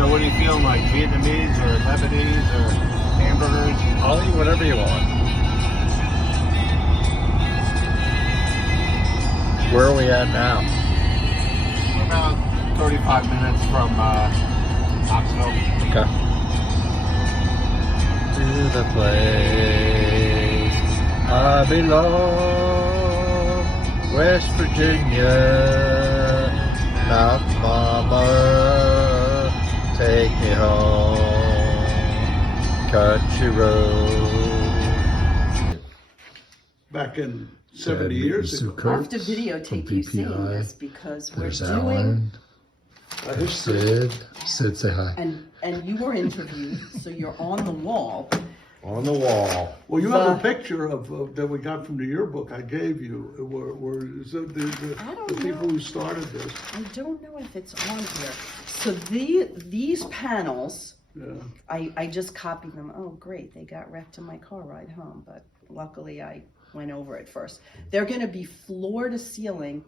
So what are you feeling like? Vietnamese or Lebanese or hamburgers? I'll eat whatever you want. Where are we at now? We're about 35 minutes from Knoxville. Okay. To the place I belong, West Virginia. Now, Mama, take me home, country road. Back in 70 years ago. I have to videotape you saying this because we're There's doing, Alan. There's Sid. Sid, say hi. and you were interviewed, so you're on the wall. On the wall. Well, you have a picture of that we got from the yearbook I gave you. Is it the people who started this? I don't know if it's on here. So these panels, Yeah. I just copied them. Oh, great, they got wrecked in my car ride home, but luckily I went over it first. They're going to be floor to ceiling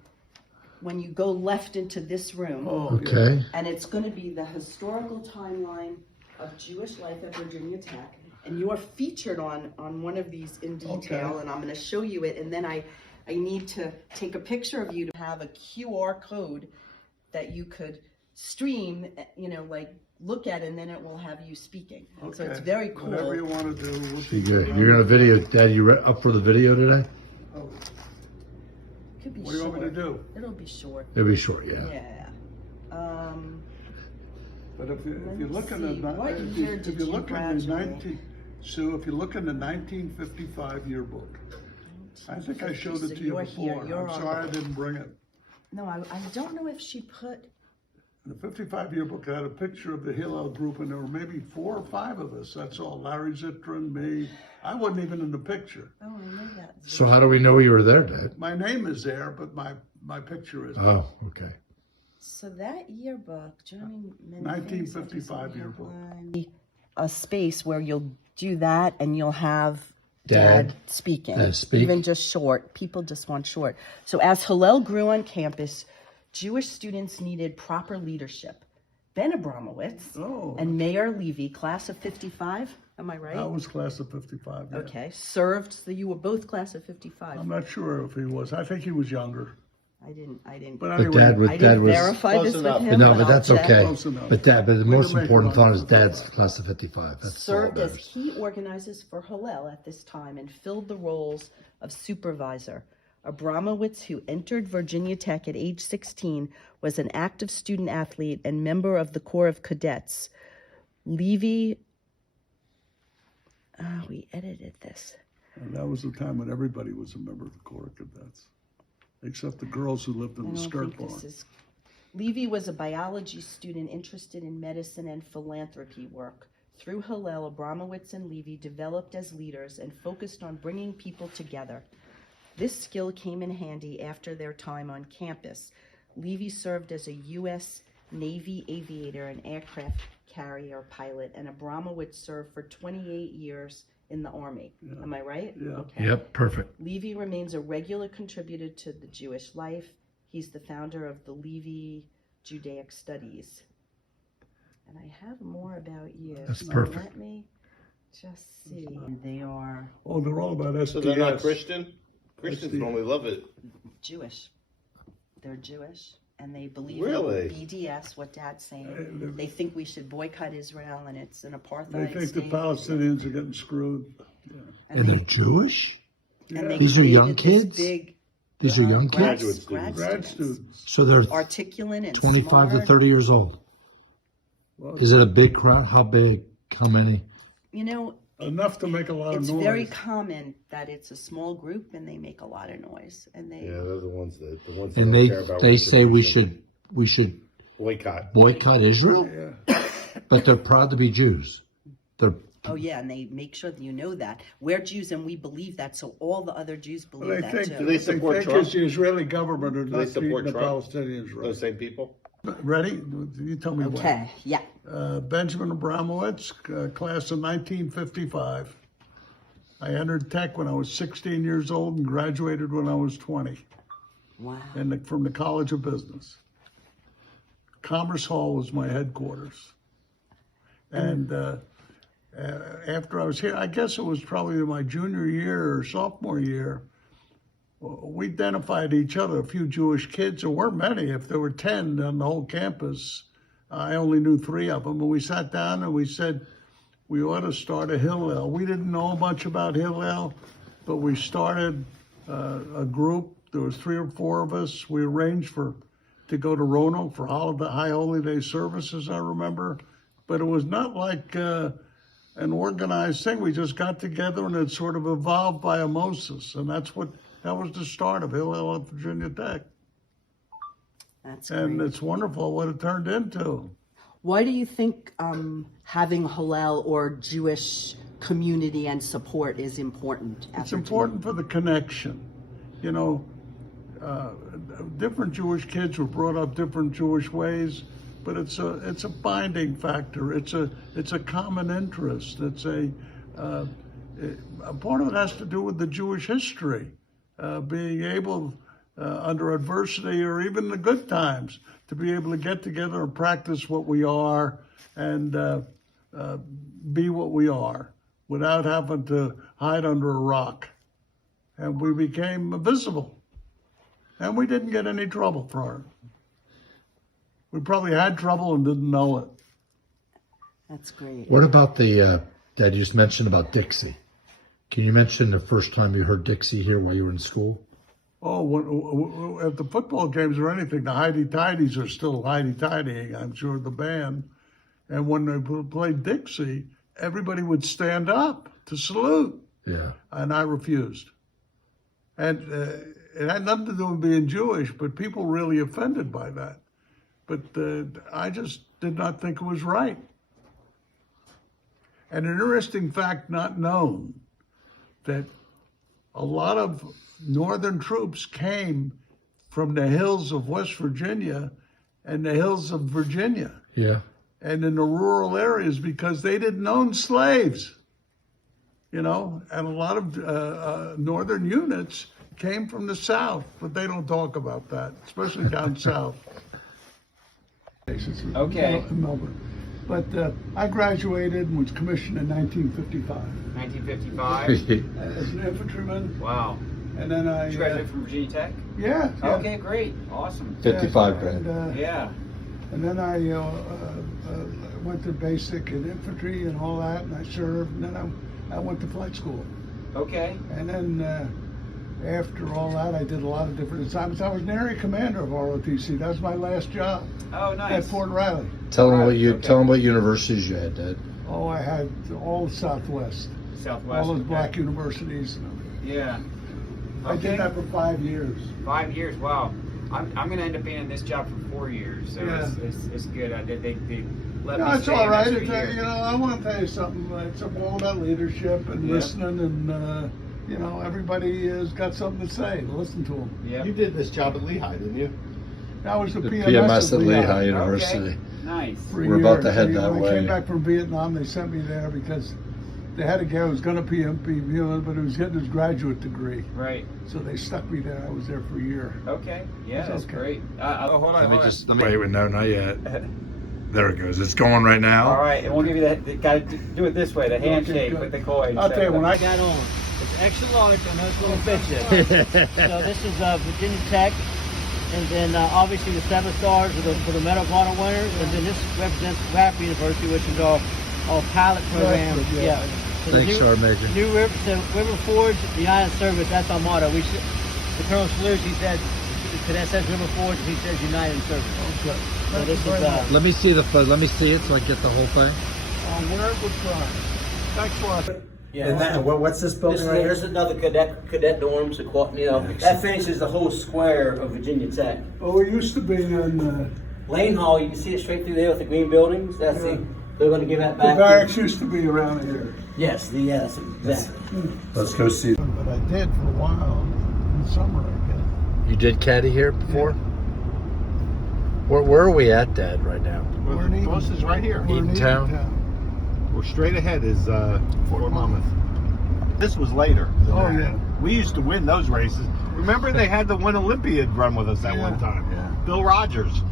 when you go left into this room. Oh, Okay. yeah. And it's going to be the historical timeline of Jewish life at Virginia Tech. And you are featured on one of these in detail, Okay. and I'm going to show you it. And then I need to take a picture of you to have a QR code that you could stream, like look at, and then it will have you speaking. Okay. So it's very cool. Whatever you want to do. You're going to video, Dad, you up for the video today? Oh, Could be what do you want me to do? It'll be short. It'll be short, yeah. Yeah. But if you Let look me in the see, what year if did you you look in the graduate? Sue, if you look in the 1955 yearbook, I think I showed So it to you you're here, before. you're I'm on sorry I the- didn't bring it. No, I don't know if she put. The 55 yearbook had a picture of the Hillel group, and there were maybe 4 or 5 of us. That's all. Larry Zitron, me. I wasn't even in the picture. Oh, I know that. So how do we know you were there, Dad? My name is there, but my picture isn't. Oh, okay. So that yearbook, Johnny, 1955 yearbook. A space where you'll do that, and you'll have Dad speaking, speak. even just short. People just want short. So as Hillel grew on campus, Jewish students needed proper leadership. Ben Abramowitz and Mayor Levy, class of 55, am I right? I was class of 55. Yeah. Okay, served, so you were both class of 55. I'm not sure if he was. I think he was younger. I didn't. But But anyway, Dad was, I didn't verify close this with enough. him. no, but that's I'll check. okay. Close enough. But the We most can make important it thought up. is Dad's class of 55. That's all Served that as matters. he organizes for Hillel at this time and filled the roles of supervisor. Abramowitz, who entered Virginia Tech at age 16, was an active student athlete and member of the Corps of Cadets. Levy, we edited this. And that was the time when everybody was a member of the Corps of Cadets, except the girls who lived in the skirt barn. Levy was a biology student interested in medicine and philanthropy work. Through Hillel, Abramowitz and Levy developed as leaders and focused on bringing people together. This skill came in handy after their time on campus. Levy served as a U.S. Navy aviator and aircraft carrier pilot, and Abramowitz served for 28 years in the Army. Yeah. Am I right? Yeah. Okay. Yep, perfect. Levy remains a regular contributor to the Jewish life. He's the founder of the Levy Judaic Studies. And I have more about you. That's So perfect. Let me just see. They are Oh, they're all about SDS. So they're not Christian? Christians the- normally love it. Jewish. They're Jewish. And they believe Really? in BDS, what Dad's saying. They think we should boycott Israel, and it's an apartheid They think the state. Palestinians are getting screwed. Yeah. And they're Jewish? and they These are young created this kids? Big, These are young Graduate kids? students. Grad students. So they're articulate and 25 to smart. 30 years old. Well, Is it a big crowd? How big? How many? You know, enough to make a lot it's of noise. very common that it's a small group and they make a lot of noise. And they Yeah, they're the ones that And don't they care about say we retribution. should Boycott. boycott Israel, Yeah. but they're proud to be Jews. They're oh yeah, and they make sure that you know that. We're Jews and we believe that, so all the other Jews believe Well, they that think, too. Do they support think Trump? it's the Israeli government are they not treating support the Trump? Palestinians right. Those same people? Ready? You tell me Okay, yeah. when. Benjamin Abramowitz, class of 1955. I entered Tech when I was 16 years old and graduated when I was 20 Wow. from the College of Business. Commerce Hall was my headquarters. And after I was here, I guess it was probably my junior year or sophomore year, we identified each other, a few Jewish kids. There weren't many. If there were 10 on the whole campus, I only knew 3 of them. And we sat down and we said, we ought to start a Hillel. We didn't know much about Hillel, but we started a group. There was 3 or 4 of us. We arranged to go to Roanoke for high holy day services, I remember. But it was not like an organized thing. We just got together and it sort of evolved by osmosis. And that was the start of Hillel at Virginia Tech. That's great. And it's wonderful what it turned into. Why do you think having Hillel or Jewish community and support is important? It's important for the connection. You know, different Jewish kids were brought up different Jewish ways, but it's a binding factor. It's a common interest. It's a part of it has to do with the Jewish history, being able under adversity or even the good times to be able to get together and practice what we are and be what we are without having to hide under a rock. And we became visible. And we didn't get any trouble for it. We probably had trouble and didn't know it. That's great. What about the, Dad, you just mentioned about Dixie. Can you mention the first time you heard Dixie here while you were in school? Oh, at the football games or anything, the Heidi-Tidies are still Heidi-Tidying, I'm sure, the band. And when they played Dixie, everybody would stand up to salute. Yeah. And I refused. And it had nothing to do with being Jewish, but people really offended by that. But I just did not think it was right. And an interesting fact not known, that a lot of Northern troops came from the hills of West Virginia and the hills of Virginia. Yeah. And in the rural areas because they didn't own slaves, you know, and a lot of Northern units came from the South, but they don't talk about that, especially down South. Okay. In Melbourne. But I graduated and was commissioned in 1955 1955. as an infantryman. Wow. And then I... Did you graduate from Virginia Tech? Yeah. Okay, great. Awesome. 55 grade. And, Yeah. and then I went to basic and infantry and all that, and I served, and then I went to flight school. Okay. And then after all that, I did a lot of different assignments. I was an area commander of ROTC. That was my last job Oh, nice. at Fort Riley. Tell them Okay. tell them what universities you had, Dad. Oh, I had all the Southwest, Southwest. all those okay. black universities. Yeah. I did that for 5 years. 5 years. Wow. I'm going to end up being in this job for 4 years, so Yeah. it's good. They let No, me it's stay all an right. extra It's, year. you know, I want to tell you something. It's all about leadership and Yeah. listening, and you know, everybody has got something to say. Listen to them. Yeah. You did this job at Lehigh, didn't you? That was the The PMS at Lehigh Okay. University. Nice. For a We're year. about to head You know, that when way. I came back from Vietnam, they sent me there because they had a guy who was going to PMP, you know, but he was getting his graduate degree. Right. So they stuck me there. I was there for a year. Okay. Yeah, It's that's okay. great. Oh, hold on. Wait, no, not yet. There it goes. It's going right now. All right, and we'll give you that. Got to do it this way, the handshake good. with the coin. I'll tell you, when I got on. It's extra large. I know it's a little bit. So this is Virginia Tech, and then obviously the 7 stars for the Medal of Honor winners, and then this represents Rapp University, which is our pilot program. Radford, yeah. Yeah. So the Thanks, Sergeant Major. New River, so River Forge, United Service. That's our motto. The Colonel salutes. He said, "Cadet says River Forge." He says United Service. Okay. So this is Let me see let me see it so I get the whole thing. where it was from. Thanks for yeah. And that, what's this building right here? This is another cadet dorm, so that finishes the whole square of Virginia Tech. Well, we used to be in Lane Hall, you can see it straight through there with the green buildings. That's Yeah. they're going to give that the back. barracks used to be around here. Yes, exactly. Let's go see. But I did for a while in the summer, I guess. You did caddy here before? Where are we at, Dad, right now? We're in The bus is right here. We're in Eatontown? Well, straight ahead is Fort Monmouth. This was later. than Oh, that. yeah. We used to win those races. Remember they had the Win Olympiad run with us that Yeah, one time. yeah. Bill Rogers.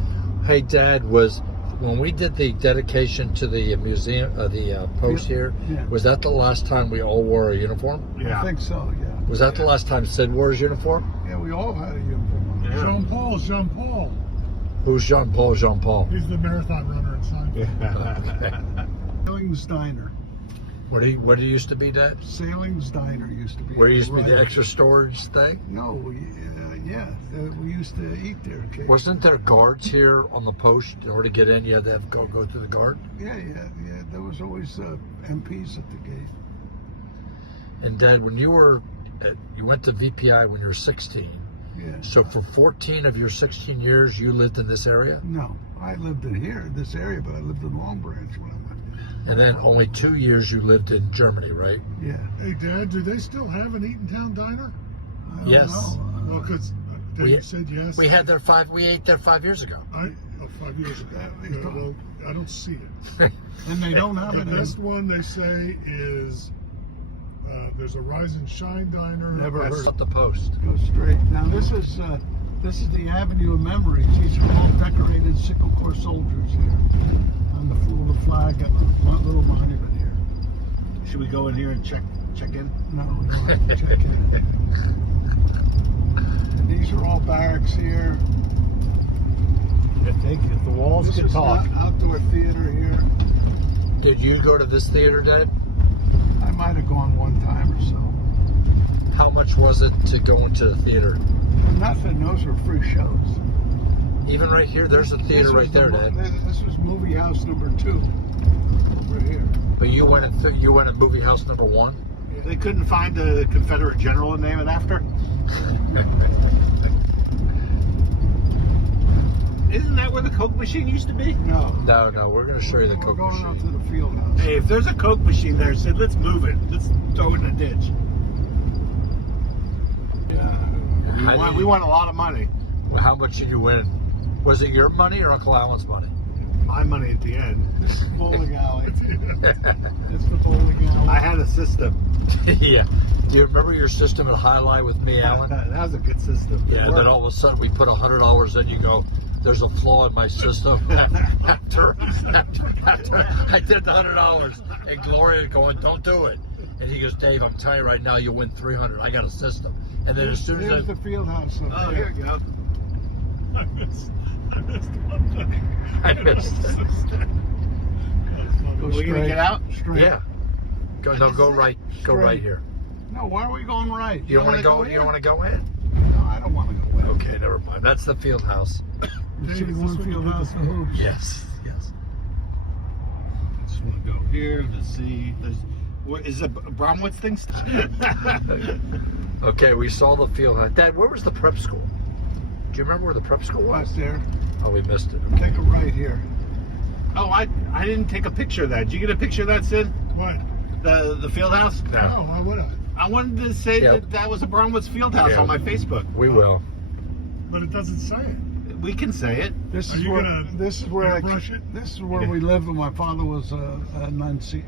Hey, Dad, was when we did the dedication to the museum, the post here, Yeah. was that the last time we all wore a uniform? I think so, yeah. Was that the last time Sid wore his uniform? Yeah, we all had a uniform on. Jean Paul. Who's Jean Paul? Jean Paul. He's the marathon runner in Seinfeld. Okay. Sailing's Diner. What did it used to be, Dad? Sailing's Diner used to be. Where used to be the right. extra storage thing? No, we used to eat there occasionally. Wasn't there guards here on the post? In order to get in, you had to go through the guard. Yeah. There was always MPs at the gate. And Dad, when you went to VPI when you were 16. Yeah. So for 14 of your 16 years, you lived in this area? No, I lived in this area, but I lived in Long Branch when I went. And then only 2 years you lived in Germany, right? Yeah. Hey, Dad, do they still have an Eatontown diner? I don't Yes. know. Well, because We- Dave said yes. We ate there 5 years ago. 5 years ago. Yeah, well, I don't see it. And they don't have The it best one they say is there's a Rise and Shine diner. Never That's heard. not the post. Go straight. Now this is the Avenue of Memories. These are all decorated sickle corps soldiers here. On the little flag and a little monument here. Should we go in here and check in? No, we don't have to check it. And these are all barracks here. If the walls This is outdoor theater here. Did you go to this theater, Dad? I might have gone one time or so. How much was it to go into the theater? Nothing. Those are free shows. Even right here, there's a theater This was right there, Dad. This was movie house number 2 over here. But you went in movie house number 1? They couldn't find the Confederate general and name it after? Isn't that where the Coke machine used to be? No. No, we're going to show you the We're Coke going out machine. to the field house. Hey, if there's a Coke machine there, Sid, let's move it. Let's throw it in a ditch. How We want a lot of money. Well, how much did you win? Was it your money or Uncle Alan's money? My money at the end. This is bowling alley. It's the bowling alley. I had a system. Yeah. Do you remember your system at Highlight with me, Alan? That was a good system. Yeah, and then all of a sudden we put $100 in, you go, there's a flaw in my system. after I did the $100, and Gloria going, don't do it. And he goes, Dave, I'm telling you right now, you win $300. I got a system. And then as soon There's as the field house up Oh, there. here you go. I missed it. Go Are we gonna straight. get out? Straight. Yeah. Go right. Go right here. No, why are we going right? You don't want to go. You don't want to go in. No, I don't want to go in. Okay, never mind. That's the field house. You see one field house for hoops. Yes. Just want to go here to see. Is the Abramowitz thing? Okay, we saw the field house. Dad, where was the prep school? Do you remember where the prep school Right was? there. Oh, we missed it. Take a right here. Oh, I didn't take a picture of that. Did you get a picture of that, Sid? What? The field house? No. Oh, why would I? I wanted to say Yep. that was a Abramowitz field house Yeah. on my Facebook. We will. But it doesn't say it. We can say it. This Are is you where gonna this is where airbrush it? this is where we lived when my father was an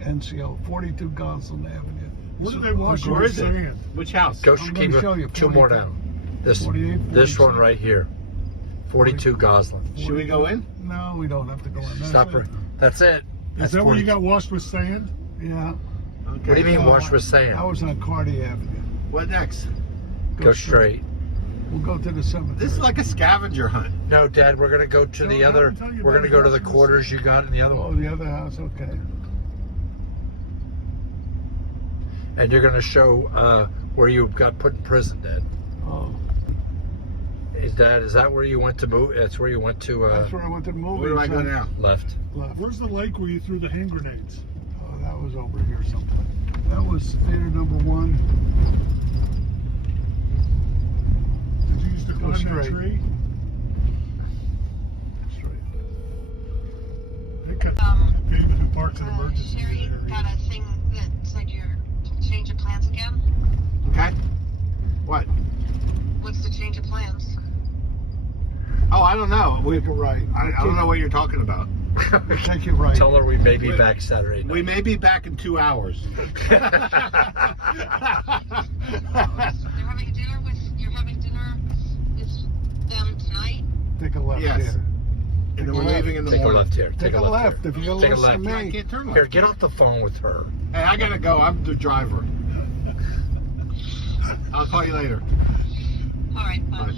NCO, 42 Gosselin Avenue. What do they wash Where your is it? sand? Which house? Go I'm keep gonna show you. it. 2 more 42. down. This 48, this 42. one right here. 42 Goslin. Should we go in? No, we don't have to go in. That's Stop it. her. That's it. Is That's that where 40. you got washed with sand? Yeah. Okay. What do you mean wash with sand? I was on Cardi Avenue. What next? Go straight. We'll go to the cemetery. This is like a scavenger hunt. No, Dad, we're gonna go to No, the I other. haven't told you We're gonna about go to the Christmas. quarters you got in the other Oh, one, the other house. Okay. and you're gonna show where you got put in prison, Dad. Oh, Is that where you went to move? That's where you went to that's where I went to the movies. Where do I go now? left. Left. Where's the lake where you threw the hand grenades? Oh, that was over here sometime. That was theater number 1. Did you used to Go climb that straight. tree? Straight. They cut. They even do parks and emergency Sherry got area. a thing that said you're change of plans again. Okay. What? What's the change of plans? Oh, I don't know. Take a right. I don't know what you're talking about. Take you right. Tell her we may be Wait. back Saturday night. We may be back in 2 hours. You're having dinner with them tonight. Take a left Yes. here. And then we're leaving in the Take a morning. left here. Take a left if you're Take a gonna left. listen to I me. can't turn left. Here, get off the phone with her. Hey, I gotta go. I'm the driver. I'll call you later. All right, bye. Bye.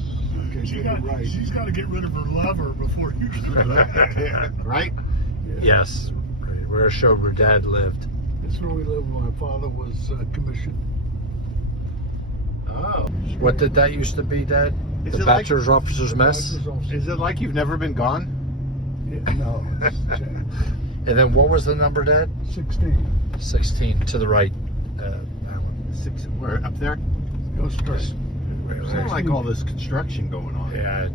Okay, take it right. She's got to get rid of her lover before you do that. Right? Yes. Right. Where showed where Dad lived. That's where we lived when my father was commissioned. Oh. What did that used to be, Dad? Is The it like- bachelor's officer's mess? Is it like you've never been gone? Yeah, no, it's changed. And then what was the number, Dad? 16. 16 to the right. Alan. Where up there? Go straight. It's not like all this construction going on. Yeah.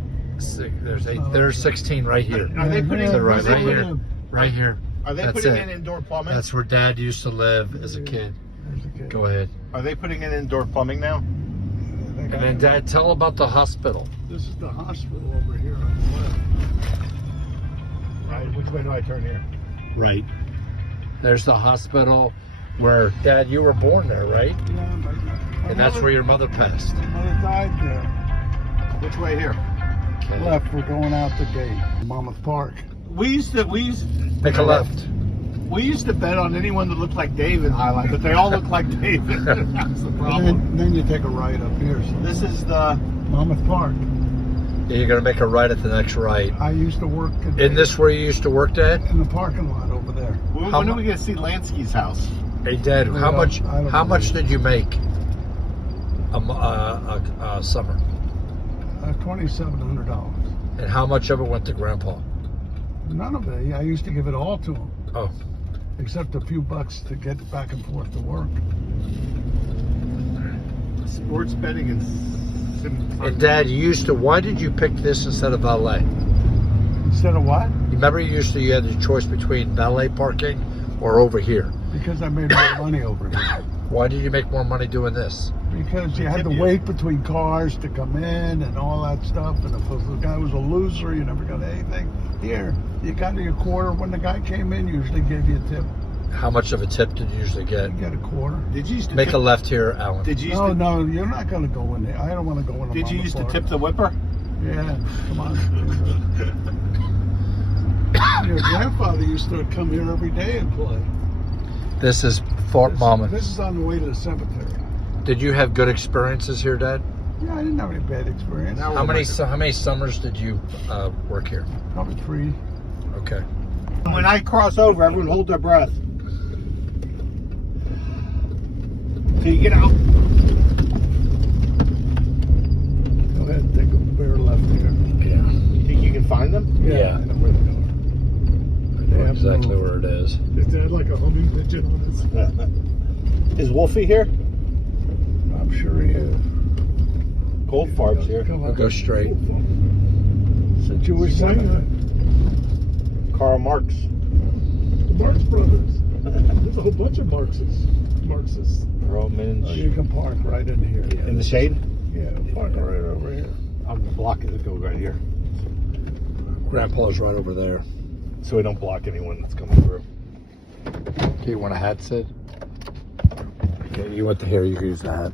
There's 16 right here. Are they putting? To the right, are they right putting- here. Right here. Are they That's putting it. in indoor plumbing? That's where Dad used to live as a kid. There's the kid. Go ahead. Are they putting in indoor plumbing now? And then Dad, tell about the hospital. This is the hospital over here on the left. Right. Which way do I turn here? Right. There's the hospital where, Dad, you were born there, right? Yeah, And that's where your mother passed. my mother died there. Which way here? Okay. Left, we're going out the gate. Monmouth Park. We used to Make a left. bet on anyone that looked like Dave in Highline, but they all look like David. That's the And problem. then you take a right up here. So This is the. Monmouth Park. Yeah, you're gonna make a right at the next right. I used to work Isn't this where you used to work, Dad? in the parking lot over there. When How are mu- we gonna see Lansky's house? Hey, Dad, how Yeah, much? I don't How know. much did you make a summer? $2,700. And how much of it went to Grandpa? None of it. I used to give it all to him, Oh, except a few bucks to get back and forth to work. Sports betting and. and Dad, you used to. Why did you pick this instead of valet? Instead of what? You remember you had the choice between valet parking or over here. Because I made more money over here. Why did you make more money doing this? Because you had to wait between cars to come in and all that stuff. And if the guy was a loser, you never got anything. Here, you got your quarter. When the guy came in, usually gave you a tip. How much of a tip did you usually get? You get a quarter. Did you used to Make tip, a left here, Alan. Did you used No, to, no, you're not going to go in there. I don't want to go in. Did you Monmouth used to Park. tip the whipper? Yeah, come on. Your grandfather used to come here every day and play. This is Fort Monmouth. This is on the way to the cemetery. Did you have good experiences here, Dad? Yeah, I didn't have any bad experience. Now How many summers did you work here? Probably 3. Okay. When I cross over, everyone hold their breath. Can you get out? Go ahead and take a bear left here. Yeah. You think you can find them? Yeah. I know where they're going. I know exactly where it is. Is that like a humming pigeon on his... Is Wolfie here? I'm sure he is. Goldfarb's here. Come We'll on. go straight. It's a Jewish cemetery. Karl Marx. The Marx Brothers. There's a whole bunch of Marxists. Romans. Oh, you can park right in here. In the shade? Yeah, park right over here. I'm blocking it. Go right here. Grandpa's right over there. So we don't block anyone that's coming through. Okay, you want a hat, Sid? Okay, you want the hair, you can use the hat.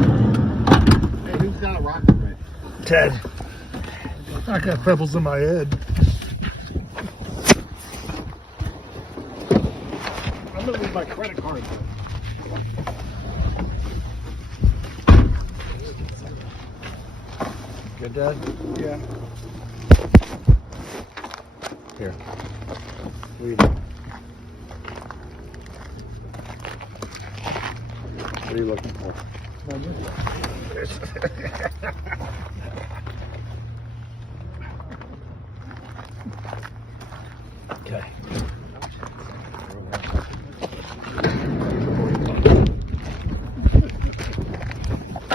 Hey, who's got a rocket ready? Ted. I got pebbles in my head. I'm gonna leave my credit card there. Good, Dad? Yeah. Here. Read it. What are you looking for? Okay.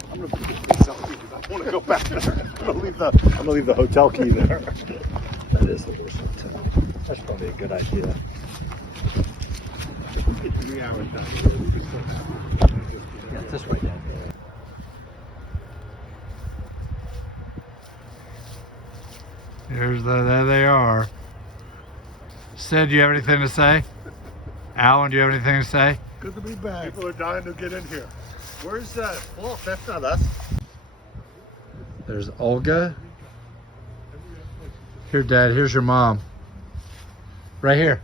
I want to go back there. I'm gonna leave the hotel key there. That is the worst hotel. That's probably a good idea. 3 hours down Yeah, this way down there. There they are. Sid, do you have anything to say? Alan, do you have anything to say? Good to be back. People are dying to get in here. Where's that? Well, that's not us. There's Olga. Here, Dad. Here's your mom. Right here.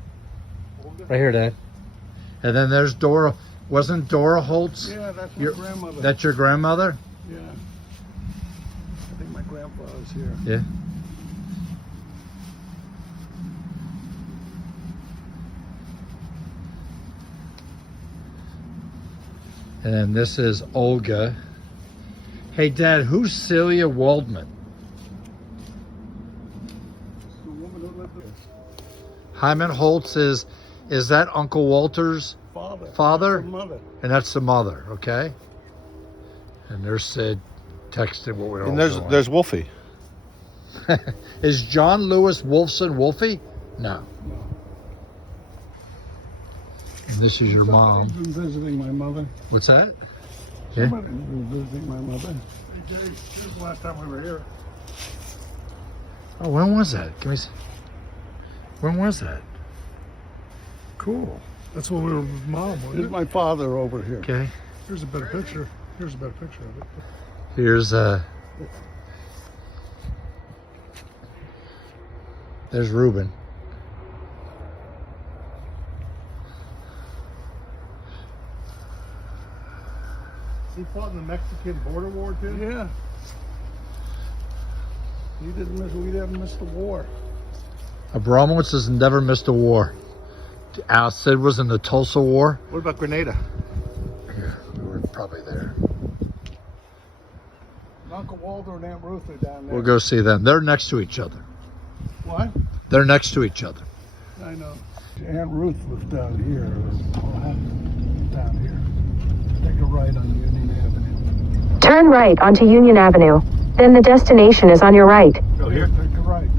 Right here, Dad. And then there's Dora. Wasn't Dora Holtz? Yeah, that's my Your- grandmother. That's your grandmother? Yeah. I think my grandfather's here. Yeah. And then this is Olga. Hey, Dad, who's Celia Waldman? The woman who lived there. Hyman Holtz is that Uncle Walter's father? Her mother. And that's the mother, okay? And there's Sid texting what we're all And doing. there's Wolfie. Is John Lewis Wolfson Wolfie? No. No. And this is your mom. Somebody's been visiting my mother. What's that? Yeah. Somebody's been visiting my mother. Hey, Dave, this is the last time we were here. Oh, when was that? Can we see? When was that? Cool. That's when we were with Mom, wasn't Here's it? my father over here. Okay. Here's a better picture. Here's a better picture of it. Here's there's Reuben. He fought in the Mexican border war, too? Yeah. We didn't miss the war. Abramowitz has never missed a war. Al Sid was in the Tulsa War. What about Grenada? Yeah, we were probably there. Uncle Walter and Aunt Ruth are down there. We'll go see them. They're next to each other. What? They're next to each other. I know. Aunt Ruth was down here. Down here. Take a right on Union Avenue. Turn right onto Union Avenue. Then the destination is on your right. Go here. Take a right.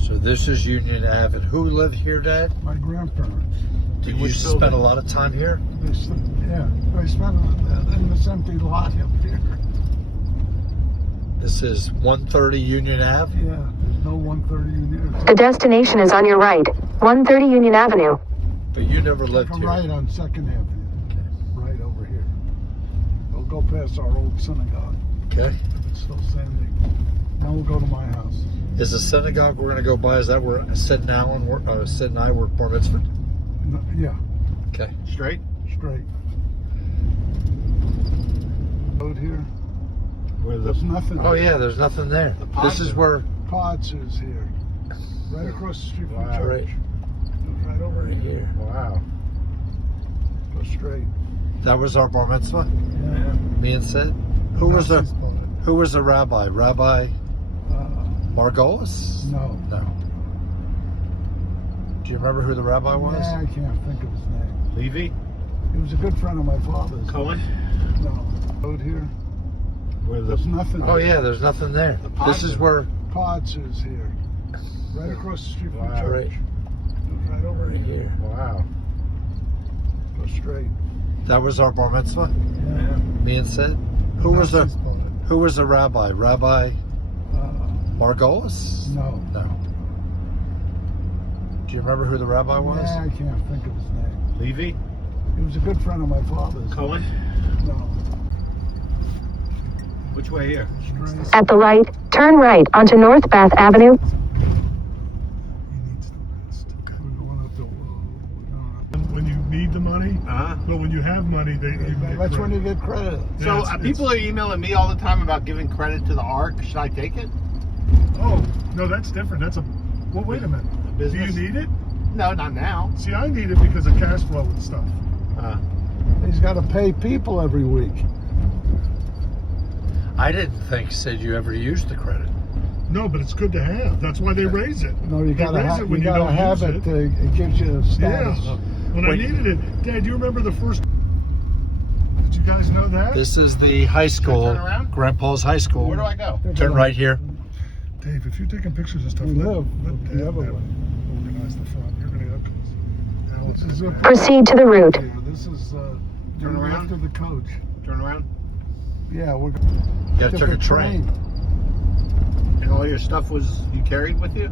So this is Union Avenue. Who lived here, Dad? My grandparents. Did you which spend building? a lot of time here? They spent in this empty lot up here. This is 130 Union Ave. Yeah, there's no 130 Union. The destination is on your right. 130 Union Avenue. But you never lived Take a here. right on 2nd Avenue. Right over here. We'll go past our old synagogue. Okay. If it's still standing. Then we'll go to my house. Is the synagogue we're going to go by, is that where Sid and Alan were, Sid and I were bar mitzvah? No, yeah, Okay. Straight? straight. Road here. Where There's nothing. Oh yeah, there's nothing there. This is where, Potts is here. Right across the street from Wow. church. Right over right here. here. Wow. Go straight. That was our bar mitzvah, Yeah. me and Sid. Who was the rabbi? Rabbi Margolis? No. No. Do you remember who the rabbi was? Yeah, I can't think of his name. Levy? He was a good friend of my father's. Cohen? No. Road here. Where There's nothing. Oh yeah, there's nothing there. This is where, Potts is here. Right across the street from Wow. church. Right over right here. here. Wow. Go straight. That was our bar mitzvah, Yeah. me and Sid. Who was the rabbi? Rabbi Margolis? No. No. Do you remember who the rabbi was? Yeah, I can't think of his name. Levy? He was a good friend of my father's. Cohen? No. Which way here? Straight. At the light, turn right onto North Bath Avenue. He needs the rest. We're going up the when you need the money, Uh-huh. but when you have money, they That's when you get credit. So people are emailing me all the time about giving credit to the ARC. Should I take it? Oh, no, that's different. That's a. Well, wait a minute. Do you business? need it? No, not now. See, I need it because of cash flow and stuff. He's got to pay people every week. I didn't think, Sid, you ever used the credit. No, but it's good to have. That's why they raise it. No, you They got to raise have. it when You you got to don't have use it. It gives you a Yeah. status. When I Wait. needed it, Dad, do you remember the first? Did you guys know that? This is the high school, turn around? Grandpa's high school. Where do I go? Turn right here. Dave, if you're taking pictures and stuff, We let live Dad the other have- way. organize the front. You're gonna have This is Alex. Proceed to the route. Here. This is Turn around. after the coach. Turn around. Yeah, we're You gotta take a train. And all your stuff you carried with you?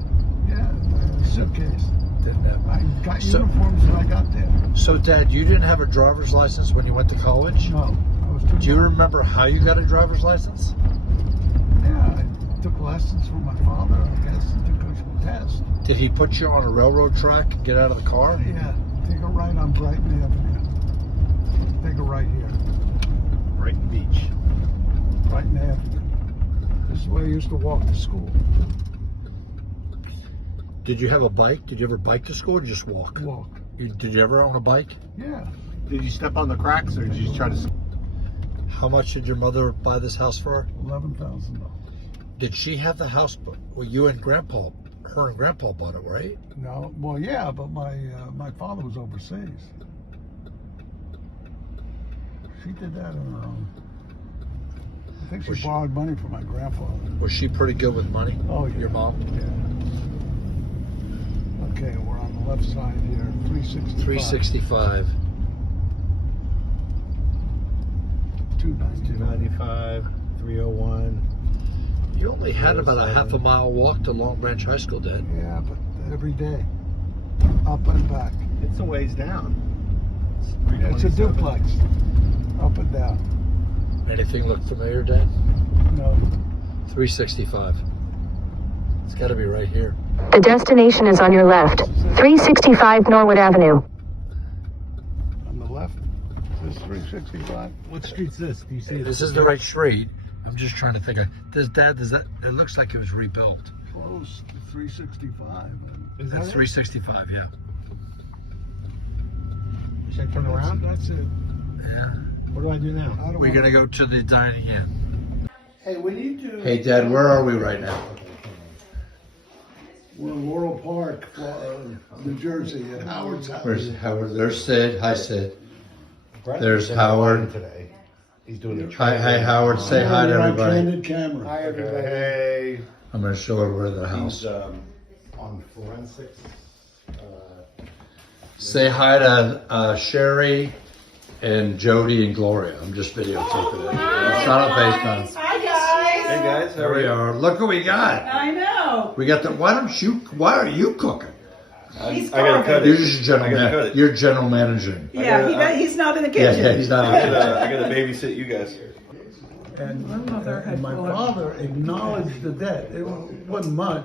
Yeah, suitcase. didn't have. I got So- uniforms when I got there. So, Dad, you didn't have a driver's license when you went to college? No, I was too Do you young. remember how you got a driver's license? Yeah, I took lessons from my father, I guess, and took a test. Did he put you on a railroad track and get out of the car? Yeah, take a right on Brighton Avenue. Take a right here, Brighton Beach. Brighton Avenue. This is where I used to walk to school. Did you have a bike? Did you ever bike to school or just walk? Walk. Did you ever own a bike? Yeah. Did you step on the cracks or did you try to? How much did your mother buy this house for? $11,000. Did she have the house? Well, you and Grandpa, her and Grandpa bought it, right? No, well, yeah, but my father was overseas. She did that on her own. I think Was she she- borrowed money from my grandfather. Was she pretty good with money? Oh, yeah. Your mom? Yeah. Okay, we're on the left side here, 365. 365. 295. 301. You only had about a half a mile walk to Long Branch High School, Dad. Yeah, but every day, up and back. It's a ways down. Yeah, it's a duplex, up and down. Anything look familiar, Dad? No, 365. It's got to be right here. The destination is on your left. 365 Norwood Avenue. on the left, this is 365. What street's this? Do you see This is the right street. I'm just trying to think of. Dad, does that? It looks like it was rebuilt. Close to 365. Is That's 365, yeah. Should I turn around? That's it. Yeah. What do I do now? I don't We're wanna- gonna go to the dining in. Hey, we need to. Hey, Dad, where are we right now? We're in Laurel Park, New Jersey, at Howard's house. Where's Howard? There's Sid. Hi, Sid. There's Howard. Today. He's doing the Hi, Howard. Say hi to You're on everybody. candid camera. Hi, everybody. Hey. I'm gonna show everybody the house. He's on forensics. Say hi to Sherry and Jody and Gloria. I'm just videotaping it. It's not on FaceTime. Hi guys. Hey guys, There we are. Look what we got. I know. We got the. Why are you cooking? He's I gotta cut You're it. just general. I gotta cut it. You're general managing. Yeah, he's not in the Yeah, kitchen. yeah. He's not. I gotta babysit you guys. And my father acknowledged the debt. It wasn't much.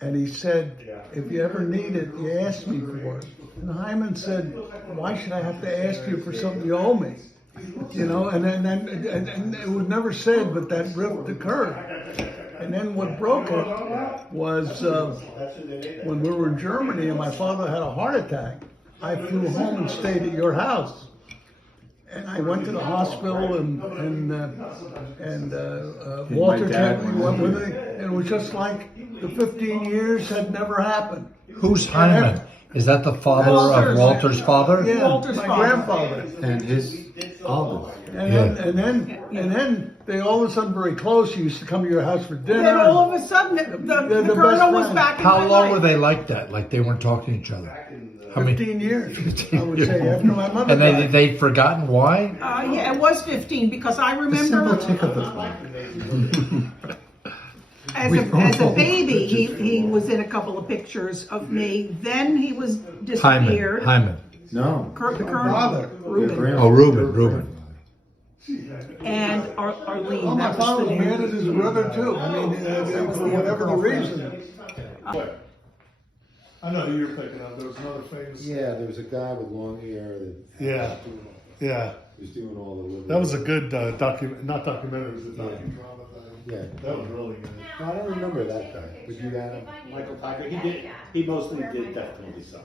And he said, if you ever need it, you ask me for it. And Hyman said, why should I have to ask you for something you owe me? You know, and it was never said, but that rift occurred. And then what broke it was when we were in Germany and my father had a heart attack, I flew home and stayed at your house. And I went to the hospital and Walter came, went with me, and it was just like the 15 years had never happened. Who's Hyman? Is that the father of Walter's father? Yeah, Walter's my father. grandfather. And his uncle. And then they all of a sudden very close. He used to come to your house for dinner. Then all of a sudden, the the colonel best was friend. back in How my long life. were they like that? Like they weren't talking to each other? How many? 15 years, I would say, after my mother And died. they'd forgotten why? Yeah, it was 15 because I remember as a baby, he was in a couple of pictures of me. Then he was disappeared. Hyman. No. The colonel, Reuben, Oh, Reuben. and Arlene. Oh, my that was father the name. abandoned his brother too. I mean, for whatever the reason. I know who you're thinking of. There was another famous. Yeah, there was a guy with long hair that Yeah. was doing all the living. That was a good not documentary, it was a docudrama thing. Yeah. That was really good. No, I don't remember that guy. Would you, Adam? Michael Tucker, he mostly did death penalty stuff.